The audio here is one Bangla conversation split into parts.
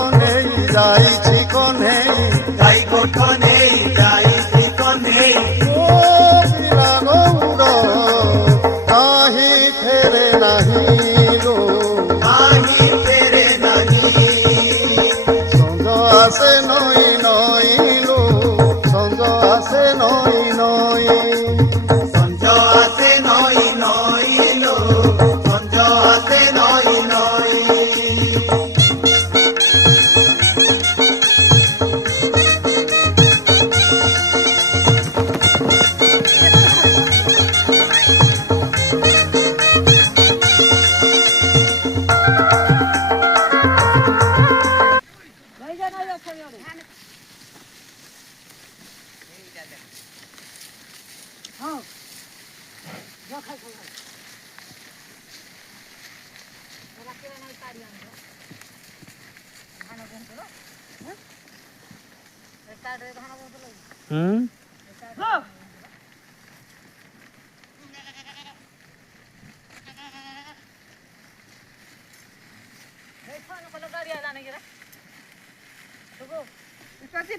গঠনে যাইছি কনে যাই গঠনে যাইছি কনে ও পিলা গৌর কাহি ফেরে নাহিলো কাহি ফেরে নাহি সঞ্জ আসে নই নইলো সঞ্জ আসে নই নই সঞ্জ আসে নই নইলো সঞ্জ আসে নই নই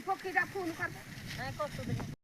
পক্ষীটা ফোন করবে